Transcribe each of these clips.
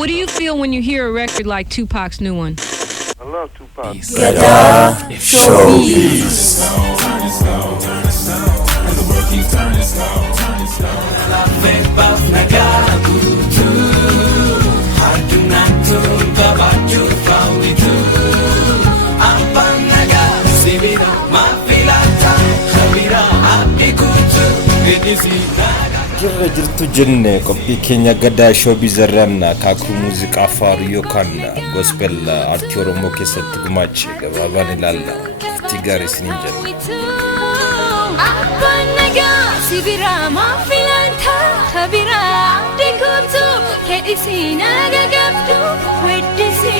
What do you feel when you hear a record like Tupac's new one? I love Tupac. Gada Showbiz. Jirra jirtu jenne qophii keenya gadaa showbiz irraa kaakuu muuziqaa faaru yookaan gospel artii oromoo keessatti gumaache gabaabaan ilaalla itti gaarii isiniin jedha. Sibira mafilanta habira dikutu kedisina gagabdu wedisi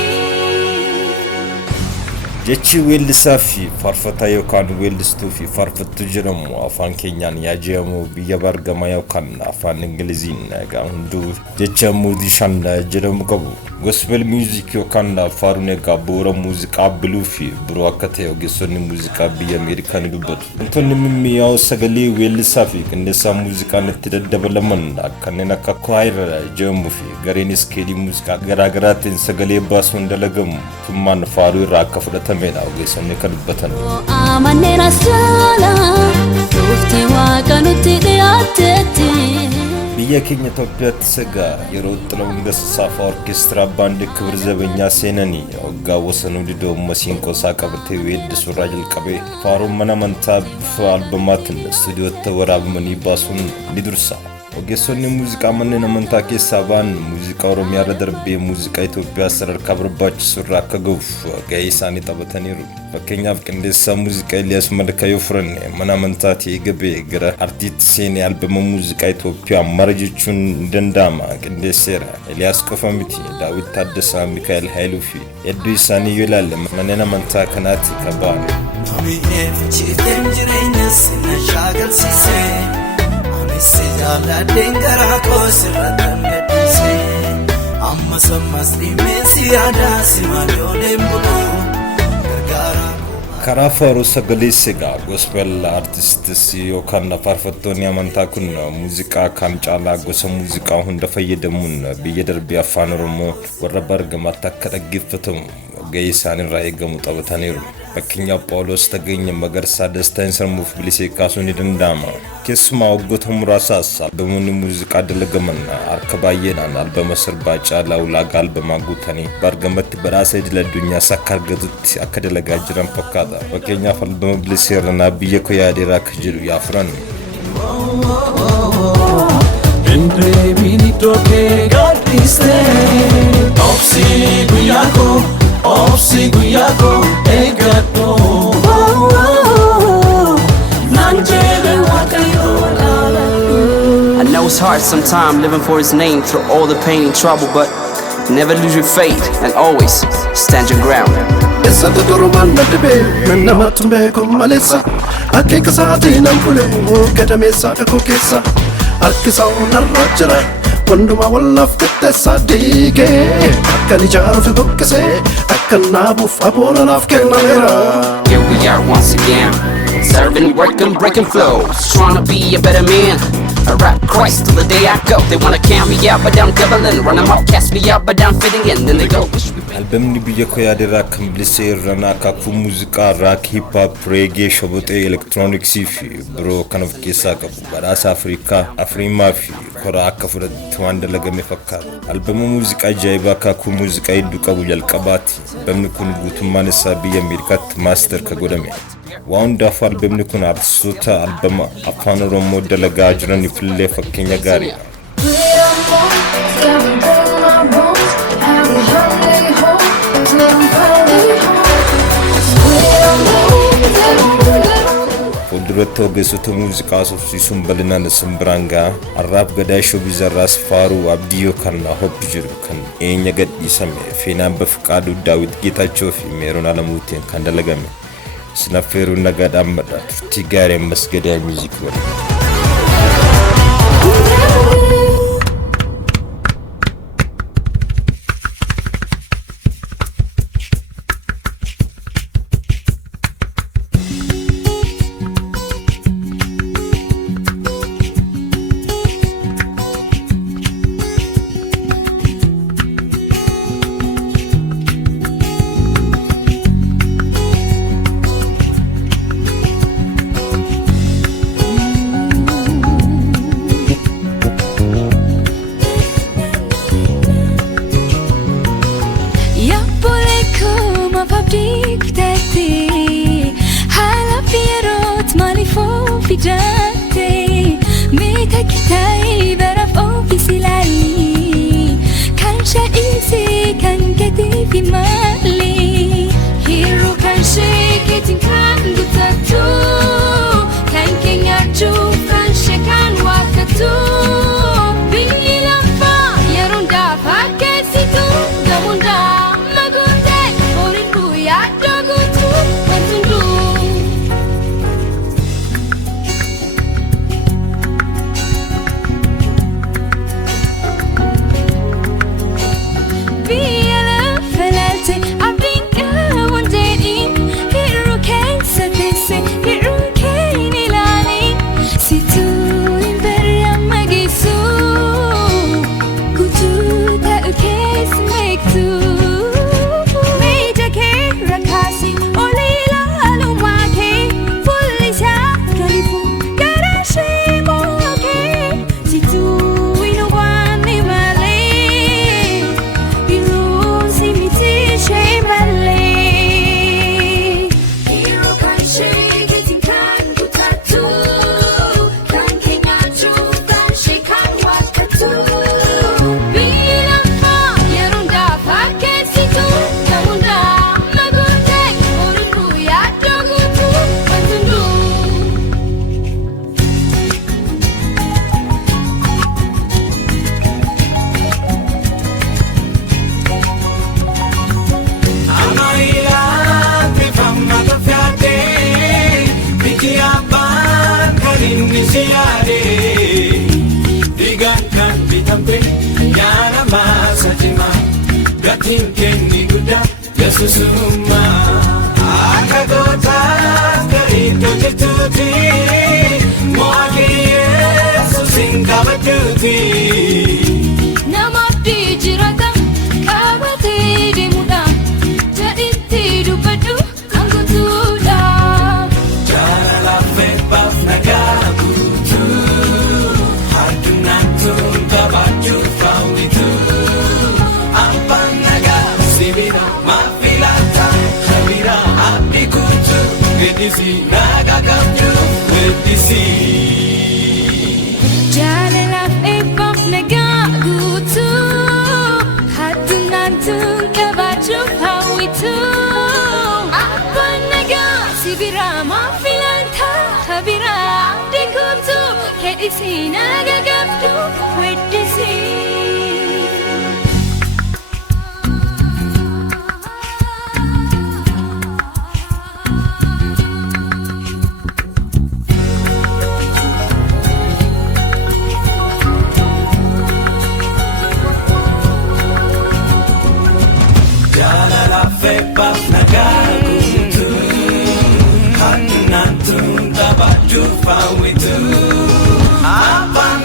jechi weellisaa fi farfata yookaan weellistuu fi farfattu jedhamu afaan keenyaan yaajamu biyya bargama yookaan afaan ingiliziin hunduu jecha muudishan jedhamu qabu. Gospel music yookaan faaruun egaa bu'uura muuziqaa biluu fi biroo akka ta'e ogeessonni muuziqaa biyya Ameerikaan dubbatu. Wantoonni mimmiyaa'oo sagalee weellisaa fi qindeessaa muuziqaan itti daddabalaman kanneen akka kwaayira jedhamuu fi gareen iskeedii muuziqaa garaagaraatiin sagalee baasuun dalagamu tummaan faaruu irraa akka fudhatamedha ogeessonni kan dubbatan. Biyya keenya Itoophiyaatti sagaa yeroo Xilahuun Gassassaa orkeestiraa baandii kibir zabeenyaa seenanii waggaa wasanuu didoo masiinqoo isaa qabatee weeddisuu irraa jalqabee faaruun mana amantaa bifa albamaatiin istuudiyootti waraabamanii baasuun ni dursa. Ogeessonni muuziqaa manneen amantaa keessaa ba'an muuziqaa Oromiyaa irra darbee muuziqaa Itoophiyaa sadarkaa barbaachisu irra akka ga'uuf gahee isaanii taphataniiru. Fakkeenyaaf qindeessaa muuziqaa Eliyaas Malkaa yoo furanne mana amantaatii eegabee gara artiitti seenee albama muuziqaa Itoophiyaa mara jechuun ni danda'ama qindeesseera. Eliyaas qofa miti Daawit Taaddasaa, Mikaa'el Haayiluu fi hedduu isaanii yoo ilaalle manneen amantaa kanaatti kaba'an. Sejala dengara kosiratan lepise amma sammas dimensi ada simayo lembulo gargara karaa faaruu sagalee segaa gospel artists yookaan farfattoonni amantaa kun muuziqaa kan caalaa gosa muuziqaa hunda fayyadamuun biyya darbee afaan Oromoo warra bargamaatti akka dhaggeeffatamu gahee isaanirraa eegamu taphataniiru. Fakkeenyaaf Phaawulos Tageenya Magarsaa Dastaan sarmuuf bilisee kaasuun ni danda'ama. Keessumaa waggoota muraasaas albamoonni muuziqaa dalagaman harka baay'eedhaan albama sirbaa caalaa ulaagaa albamaa guutanii bargamatti badhaasa idil addunyaa akka argatutti akka dalagaa jiran fakkaata. Fakkeenyaaf albama bilisee irraa biyya koo yaadeera akka jedhu yaa furan. Entre minito que gatiste Opsi guyako egato Nanjele wakayo. I know it's hard sometimes living for his name through all the pain and trouble, but never lose your faith and always stand your ground. Esa de doroman nadbe nanama tumbe kumalesa akeka saati nampule kadamesa kakokesa akisa unarrajara wanduma wallaf kutesa dige akani jaru fi bukese akanabu fabona nafkenalera. Here we are once again, serving, working, breaking flows, trying to be a better man. I rap Christ till the day I go. They wanna count me out, but I'm doubling. Run them off, cast me out, but I'm fitting in. Then they go, wish we Albamni biyya koo yaadeera kan bilisee irraa kaakuu muuziqaa raak hip hop reggae shoboxee elektirooniksii fi biroo kan of keessaa qabu badhaasa Afrikaa Afriimaa fi koraa akka fudhatu waan dalagame fakkaata. Albama muuziqaa ajaa'ibaa kaakuu muuziqaa hedduu qabu jalqabaati. Albamni kun guutummaan isaa biyya Ameerikaatti maaster ka godhame. Waan hundaaf albamni kun artistoota albama afaan Oromoo dalagaa jiraniif illee fakkeenya gaariidha. Fuulduratti ogeessota muuziqaa asoosiisuun bal'inaan simbiraan ga'a. Arraab gadaa showbiz irraas faaruu abdii yookaan hoppi jedhu kan eenya gadhiisame Feenaan Bafiqaaduu Daawit Geetaachoo fi Meeroon Alamuutiin kan dalagame. Sinafeeru nagaadhaan madda turtii gaarii ammas gadaa muuziqaa. abbaan kan inni si yaade dhiigaan kan bitamte yaa namaa satima gatiin kenni guddaa yesuusummaa akka gootaas gariiddoo jirtuuti mo'akii yesuusin qabadduuti. Namaaf jiraata qabatee deemudha jedhitti dubbadhu hanguutuudha. Jaalalaaf eebbaaf nagaa guutuu addunyaa tun qabaachuuf hawwitu abbaan nagaa sibira maafilaata habira abdii guutuu weeddisi nagaa qabduuf weeddisi. Jaalalaaf eebbaaf nagaa guutuu addunyaan tun qabaachuuf hawwitu abbaan nagaa sibira maafilaata habira abdii guutuu weeddisi nagaa qabduuf weeddisi. Jaalalaaf eebbaaf nagaa guutuu addunyaa tun qabaachuuf hawwitu abbaan